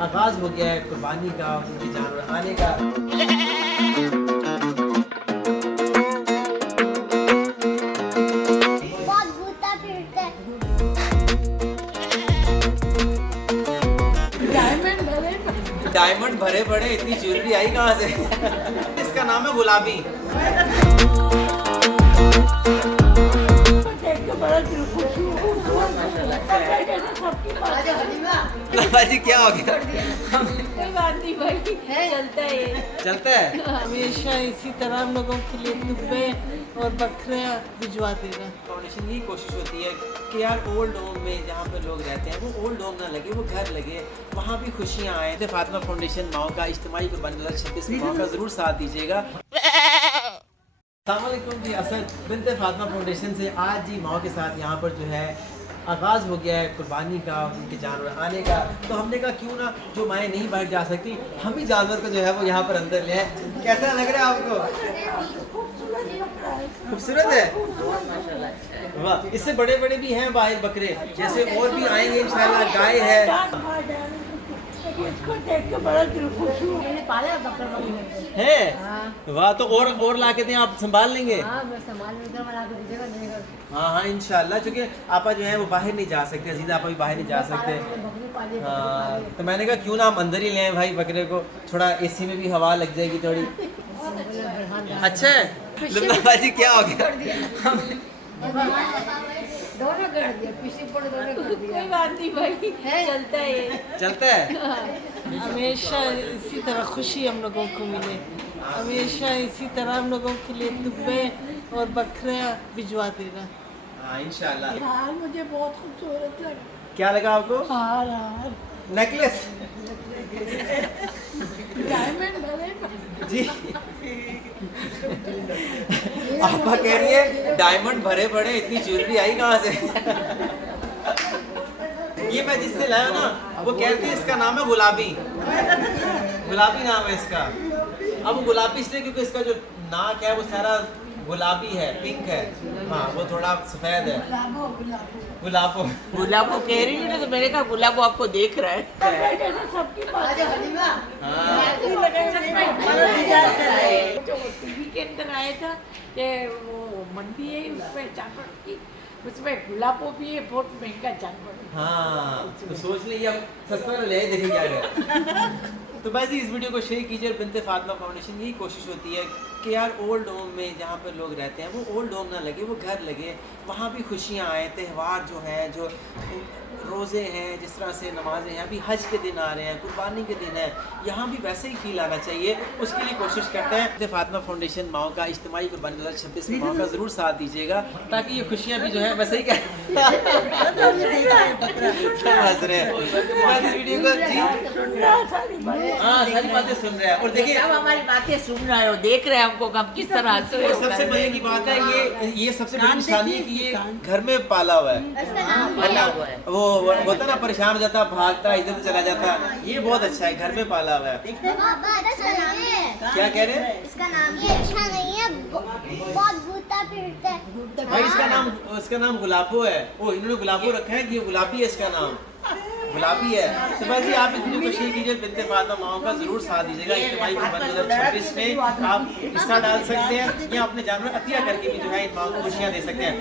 आगाज़ हो गया है कुर्बानी का, उनके जानवर आने का। बहुत भूता फिरता है। डायमंड भरे पड़े, इतनी ज्वेलरी आई कहाँ से? इसका नाम है गुलाबी। जी क्या हो गया? कोई बात नहीं भाई, चलता है ये। चलता है। हमेशा इसी तरह हम लोगों के लिए दुबे और बकरे भिजवा देगा। फाउंडेशन की कोशिश होती है कि यार ओल्ड होम में जहाँ पर लोग रहते हैं वो ओल्ड होम ना लगे, वो घर लगे, वहाँ भी खुशियाँ आए। तो फातिमा फाउंडेशन माओ का इज्तिमाई कुर्बानी 2026 में माओ का ज़रूर साथ दीजिएगा। अस्सलाम वालेकुम जी, असद बिनते फातिमा फाउंडेशन से आज जी माओ के साथ यहाँ पर जो है आगाज़ हो गया है कुर्बानी का, उनके जानवर आने का। तो हमने कहा क्यों ना जो माएँ नहीं बाहर जा सकती, हम ही जानवर को जो है वो यहाँ पर अंदर ले आए। कैसा लग रहा है आपको? खूबसूरत है, वाह। इससे बड़े बड़े भी हैं बाहर बकरे, जैसे और भी आएंगे इंशाल्लाह। गाय है, इसको देख के बड़ा दिल खुश हुआ। मैंने पाला बकरा है, वाह। तो और ला के दें, आप संभाल लेंगे? हाँ, मैं संभाल लूंगा, बना के दीजिएगा, देगा। हाँ हाँ इंशाल्लाह, क्योंकि आपा जो है वो बाहर नहीं जा सकते, अजीज़ा आपा भी बाहर नहीं जा सकते। हाँ, तो मैंने कहा क्यों ना हम अंदर ही ले आए भाई बकरे को, थोड़ा एसी में भी हवा लग जाएगी थोड़ी। अच्छा है लुबना जी, क्या हो गया? दोनों कर दिया, पीछे पड़े दोनों कर दिया। कोई बात नहीं भाई, चलता है ये। चलता है। हमेशा इसी तरह खुशी हम लोगों को मिले, हमेशा इसी तरह हम लोगों के लिए दुबे और बकरे भिजवा देगा। हाँ इंशाल्लाह। हार मुझे बहुत खूबसूरत लगा। क्या लगा आपको? हार नेकलेस डायमंड भरे जी। आपा कह रही है डायमंड भरे पड़े, इतनी ज्वेलरी आई कहाँ से? ये मैं जिससे लाया ना वो कहती है इसका नाम है गुलाबी। गुलाबी नाम है इसका। अब वो गुलाबी इसलिए क्योंकि इसका जो नाक है वो सारा गुलाबी है, पिंक है। हाँ वो थोड़ा सफेद है। गुलाबो गुलाबो कह रही है ना, तो मैंने कहा गुलाबो आपको देख रहा है। सबकी बात टीवी के अंदर आया था कि वो मंडी है, उसमें जानवर की, उसमें गुलाबो भी है, बहुत महंगा जानवर है। हाँ तो सोच ली अब सस्ता ले देखे क्या है। तो बस इस वीडियो को शेयर कीजिए। और बिनते फातिमा फाउंडेशन यही कोशिश होती है कि यार ओल्ड होम में जहाँ पर लोग रहते हैं वो ओल्ड होम ना लगे, वो घर लगे, वहाँ भी खुशियाँ आए। त्यौहार जो हैं, जो रोज़े हैं, जिस तरह से नमाजें हैं, अभी हज के दिन आ रहे हैं, कुर्बानी के दिन है, यहाँ भी वैसे ही फील आना चाहिए। उसके लिए कोशिश करते हैं। बिनते फातिमा फाउंडेशन माओ का इज्तिमाई कुर्बानी 2026 में माओ का ज़रूर साथ दीजिएगा, ताकि ये खुशियाँ भी जो है वैसे ही क्या समझ रहे हैं। मैं इस वीडियो को जी हाँ सारी बातें सुन रहे हैं। और देखिए सब हमारी बातें सुन रहे हो, देख रहे हैं हमको, हम किस तरह हंस रहे हो। सबसे मजे की बात है ये सबसे बड़ी निशानी है कि ये घर में पाला हुआ है। पाला हुआ है। वो होता ना परेशान हो जाता, भागता इधर चला जाता, ये बहुत अच्छा है, घर में पाला हुआ है। बाबा अच्छा नहीं है। क्या कह रहे हैं? इसका नाम ये अच्छा नहीं है, बहुत भूता फिरता है। भाई इसका नाम गुलाबो है। ओ इन्होंने गुलाबो रखा है कि ये गुलाबी है, इसका नाम गुलाबी है। तो बस ये आप इस वीडियो को शेयर कीजिए। बिनते फातिमा माओ का जरूर साथ दीजिएगा। इज्तिमाई कुर्बानी 2026 में आप हिस्सा डाल सकते हैं या अपने जानवर अतिया करके भी जो है इन माओ को खुशियाँ दे सकते हैं।